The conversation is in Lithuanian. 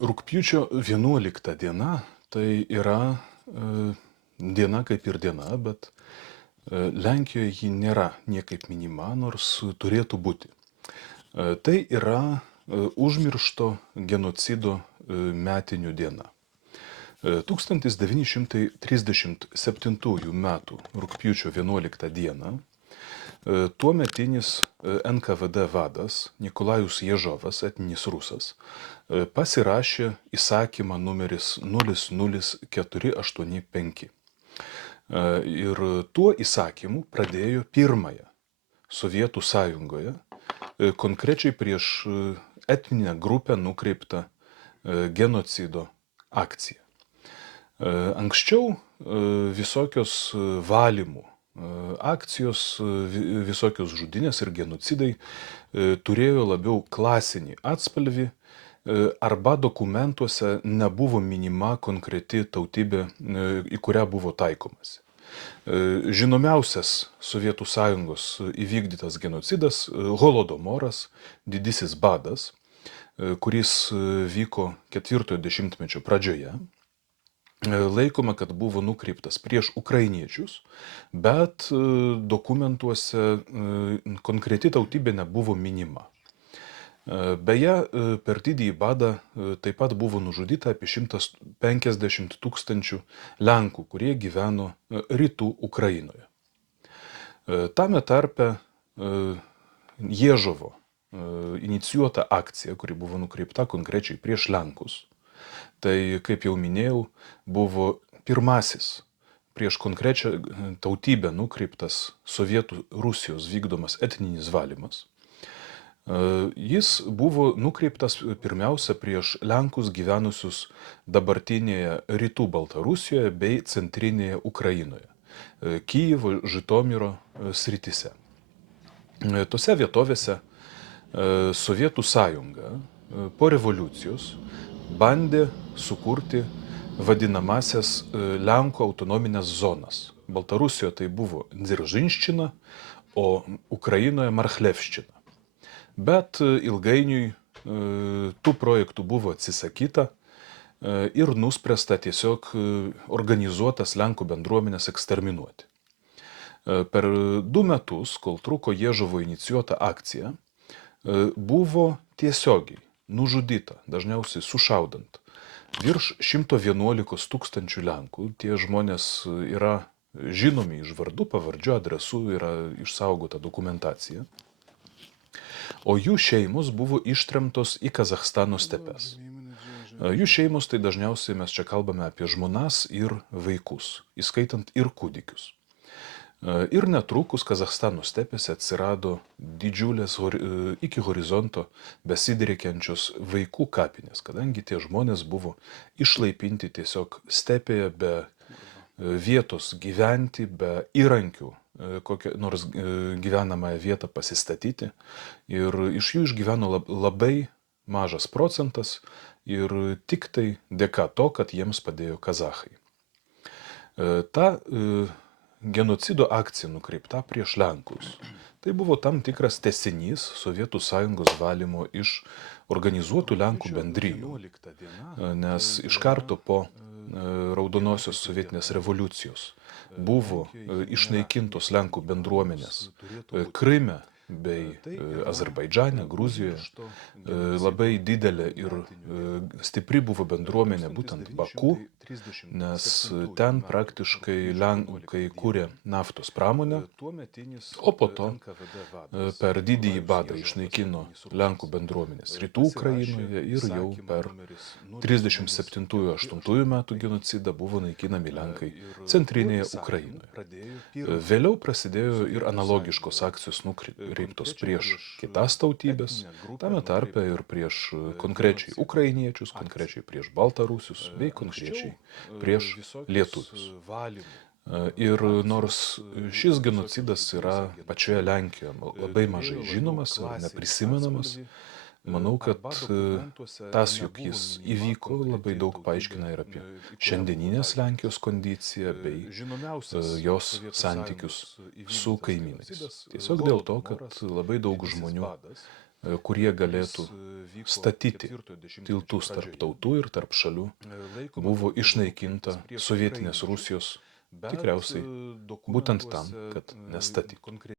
Rugpjūčio 11 diena tai yra diena kaip ir diena, bet Lenkijoje ji nėra niekaip minima, nors turėtų būti. Tai yra užmiršto genocido metinių diena. 1937 m. rugpjūčio 11 dieną tuometinis NKVD vadas Nikolajus Ježovas, etninis rusas, pasirašė įsakymą numeris 00485. Ir tuo įsakymu pradėjo pirmąją Sovietų sąjungoje, konkrečiai prieš etninę grupę nukreiptą genocido akciją. Anksčiau visokios valymų akcijos, visokios žudynės ir genocidai turėjo labiau klasinį atspalvį arba dokumentuose nebuvo minima konkreti tautybė, į kurią buvo taikomas. Žinomiausias Sovietų sąjungos įvykdytas genocidas - Holodomoras, didysis badas, kuris vyko 4-ojo dešimtmečio pradžioje. Laikoma, kad buvo nukreiptas prieš ukrainiečius, bet dokumentuose konkreti tautybė nebuvo minima. Beje, per didįjį badą taip pat buvo nužudyta apie 150 000 Lenkų, kurie gyveno rytų Ukrainoje. Tame tarpe Ježovo inicijuota akcija, kuri buvo nukreipta konkrečiai prieš Lenkus. Tai, kaip jau minėjau, buvo pirmasis prieš konkrečią tautybę nukreiptas Sovietų Rusijos vykdomas etninis valymas. Jis buvo nukreiptas pirmiausia prieš Lenkus gyvenusius dabartinėje rytų Baltarusijoje bei centrinėje Ukrainoje - Kyjivo, Žitomiro srityse. Tose vietovėse Sovietų sąjunga po revoliucijos bandė sukurti vadinamasias Lenkų autonominės zonas. Baltarusijoje tai buvo Dzeržinščina, o Ukrainoje Marchlevščina. Bet ilgainiui tų projektų buvo atsisakyta ir nuspręsta tiesiog organizuotas Lenkų bendruomenės eksterminuoti. Per 2 metus, kol truko Ježovo inicijuota akcija, buvo tiesiogiai nužudyta, dažniausiai sušaudant, virš 111 000 Lenkų. Tie žmonės yra žinomi iš vardų, pavardžių, adresų, yra išsaugota dokumentacija. O jų šeimos buvo ištremtos į Kazachstano stepes. Jų šeimos tai dažniausiai mes čia kalbame apie žmonas ir vaikus, įskaitant ir kūdikius. Ir netrukus Kazachstano stepėse atsirado didžiulės iki horizonto besidriekiančios vaikų kapinės, kadangi tie žmonės buvo išlaipinti tiesiog stepėje be vietos gyventi, be įrankių kokią nors gyvenamąją vietą pasistatyti. Ir iš jų išgyveno labai mažas procentas ir tik tai dėka to, kad jiems padėjo kazachai. Ta genocido akcija nukreipta prieš Lenkus. Tai buvo tam tikras tęsinys Sovietų sąjungos valymo iš organizuotų Lenkų bendrijų, nes iš karto po Raudonosios sovietinės revoliucijos buvo išnaikintos Lenkų bendruomenės Kryme bei Azerbaidžane, Gruzijoje. Labai didelė ir stipri buvo bendruomenė būtent Baku, nes ten praktiškai Lenkai kūrė naftos pramonę, o po to per didįjį badą išnaikino Lenkų bendruomenės rytų Ukrainoje ir jau per 37-8 metų genocidą buvo naikinami Lenkai centrinėje Ukrainoje. Vėliau prasidėjo ir analogiškos akcijos nukreiptos prieš kitas tautybės, tame tarpe ir prieš konkrečiai ukrainiečius, konkrečiai prieš baltarusius bei konkrečiai prieš lietuvius. Ir nors šis genocidas yra pačioje Lenkijoje labai mažai žinomas, neprisimenamas, manau, kad tas, jog jis įvyko, labai daug paaiškina ir apie šiandieninės Lenkijos kondiciją bei jos santykius su kaimynais. Tiesiog dėl to, kad labai daug žmonių kurie galėtų statyti tiltus tarp tautų ir tarp šalių, buvo išnaikinta sovietinės Rusijos tikriausiai būtent tam, kad nestatytų.